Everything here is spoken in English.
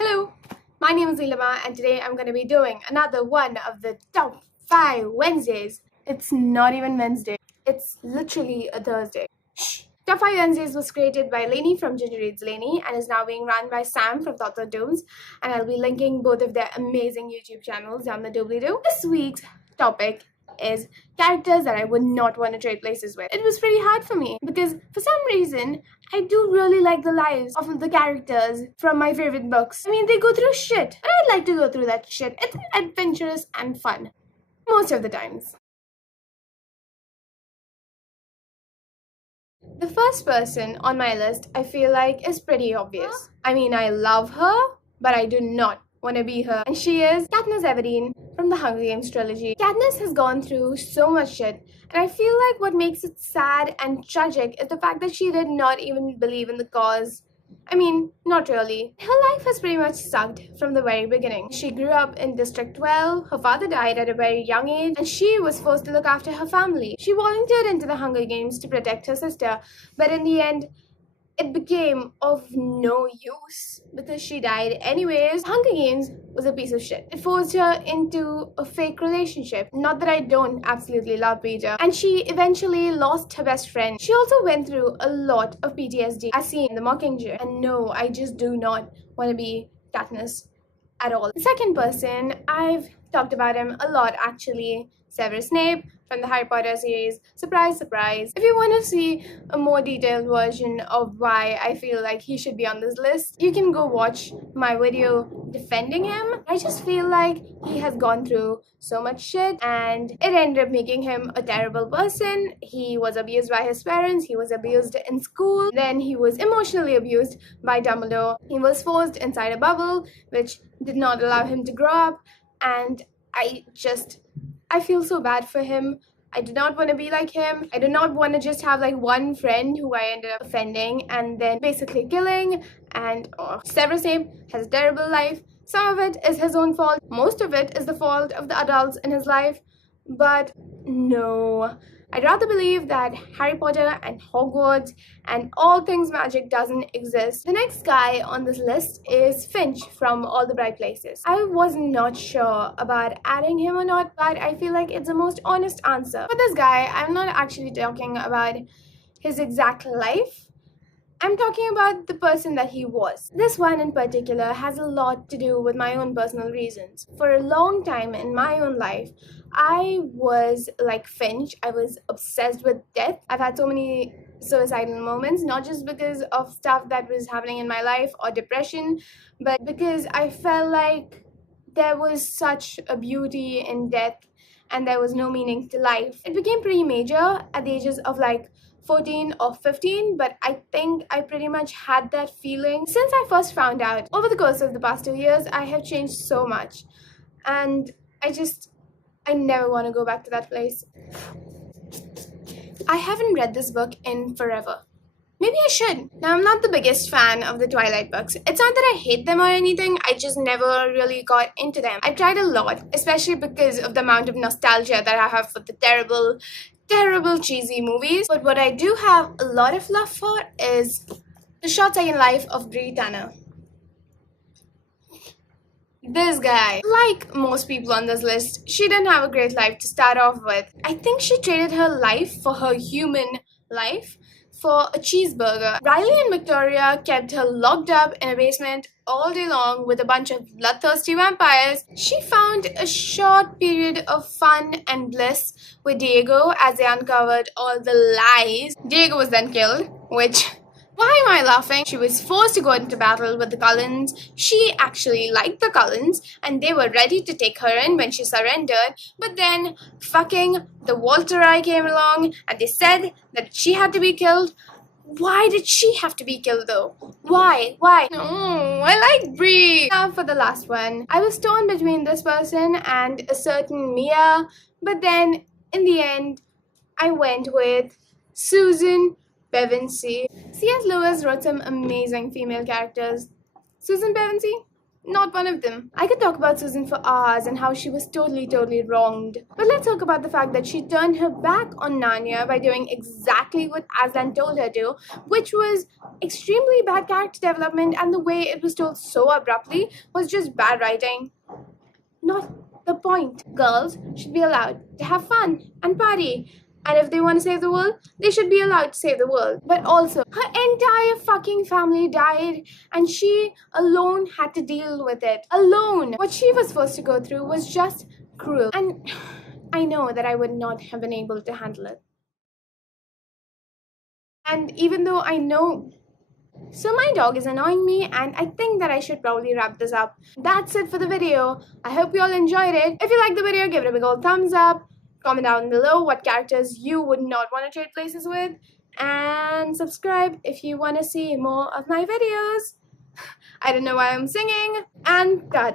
Hello, my name is Neelima and today I'm going to be doing another one of the top 5 Wednesdays. It's not even Wednesday, it's literally a Thursday. Shh. Top 5 Wednesdays was created by Lainey from GOODREADS Lainey and is now being run by Sam from Thoughts on Dooms, and I'll be linking both of their amazing YouTube channels down the doobly-doo. This week's topic is characters that I would not want to trade places with. It was pretty hard for me because for some reason I do really like the lives of the characters from my favorite books. I mean, they go through shit, but I'd like to go through that shit. It's adventurous and fun most of the times. The first person on my list I feel like is pretty obvious. I mean, I love her, but I do not want to be her. And she is Katniss Everdeen from the Hunger Games trilogy. Katniss has gone through so much shit, and I feel like what makes it sad and tragic is the fact that she did not even believe in the cause. I mean, not really. Her life has pretty much sucked from the very beginning. She grew up in District 12, her father died at a very young age, and she was forced to look after her family. She volunteered into the Hunger Games to protect her sister, but in the end, it became of no use because she died anyways. Hunger Games was a piece of shit. It forced her into a fake relationship. Not that I don't absolutely love Peter. And she eventually lost her best friend. She also went through a lot of PTSD, as seen in the Mockingjay. And no, I just do not want to be Katniss at all. The second person, I've talked about him a lot actually, Severus Snape from the Harry Potter series. Surprise, surprise. If you want to see a more detailed version of why I feel like he should be on this list, you can go watch my video defending him. I just feel like he has gone through so much shit and it ended up making him a terrible person. He was abused by his parents, he was abused in school, then he was emotionally abused by Dumbledore. He was forced inside a bubble which did not allow him to grow up, and I feel so bad for him. I do not want to be like him. I do not want to just have like one friend who I ended up offending and then basically killing. And Severus Snape has a terrible life. Some of it is his own fault. Most of it is the fault of the adults in his life. But no. I'd rather believe that Harry Potter and Hogwarts and all things magic doesn't exist. The next guy on this list is Finch from All the Bright Places. I was not sure about adding him or not, but I feel like it's the most honest answer. For this guy, I'm not actually talking about his exact life. I'm talking about the person that he was. This one in particular has a lot to do with my own personal reasons. For a long time in my own life, I was like Finch. I was obsessed with death. I've had so many suicidal moments, not just because of stuff that was happening in my life or depression, but because I felt like there was such a beauty in death and there was no meaning to life. It became pretty major at the ages of like 14 or 15, but I think I pretty much had that feeling since I first found out. Over the course of the past 2 years, I have changed so much, and I never want to go back to that place. I haven't read this book in forever. Maybe I should. Now, I'm not the biggest fan of the Twilight books. It's not that I hate them or anything, I just never really got into them. I tried a lot, especially because of the amount of nostalgia that I have for the terrible cheesy movies. But what I do have a lot of love for is the short second life of Bree. This guy, like most people on this list, she didn't have a great life to start off with. I think she traded her life for her human life for a cheeseburger. Riley and Victoria kept her locked up in a basement all day long with a bunch of bloodthirsty vampires. She found a short period of fun and bliss with Diego as they uncovered all the lies. Diego was then killed, which... why am I laughing? She was forced to go into battle with the Cullens. She actually liked the Cullens and they were ready to take her in when she surrendered. But then fucking the Walteri came along and they said that she had to be killed. Why did she have to be killed though? Why? No, I like Bree. Now for the last one. I was torn between this person and a certain Mia, but then in the end I went with Susan Pevensey. C.S. Lewis wrote some amazing female characters. Susan Pevensey? Not one of them. I could talk about Susan for hours and how she was totally wronged. But let's talk about the fact that she turned her back on Narnia by doing exactly what Aslan told her to, which was extremely bad character development, and the way it was told so abruptly was just bad writing. Not the point. Girls should be allowed to have fun and party. And if they want to save the world, they should be allowed to save the world. But also, her entire fucking family died and she alone had to deal with it. Alone! What she was forced to go through was just cruel. And I know that I would not have been able to handle it. And even though I know... So my dog is annoying me and I think that I should probably wrap this up. That's it for the video. I hope you all enjoyed it. If you liked the video, give it a big old thumbs up. Comment down below what characters you would not want to trade places with. And subscribe if you want to see more of my videos. I don't know why I'm singing. And cut.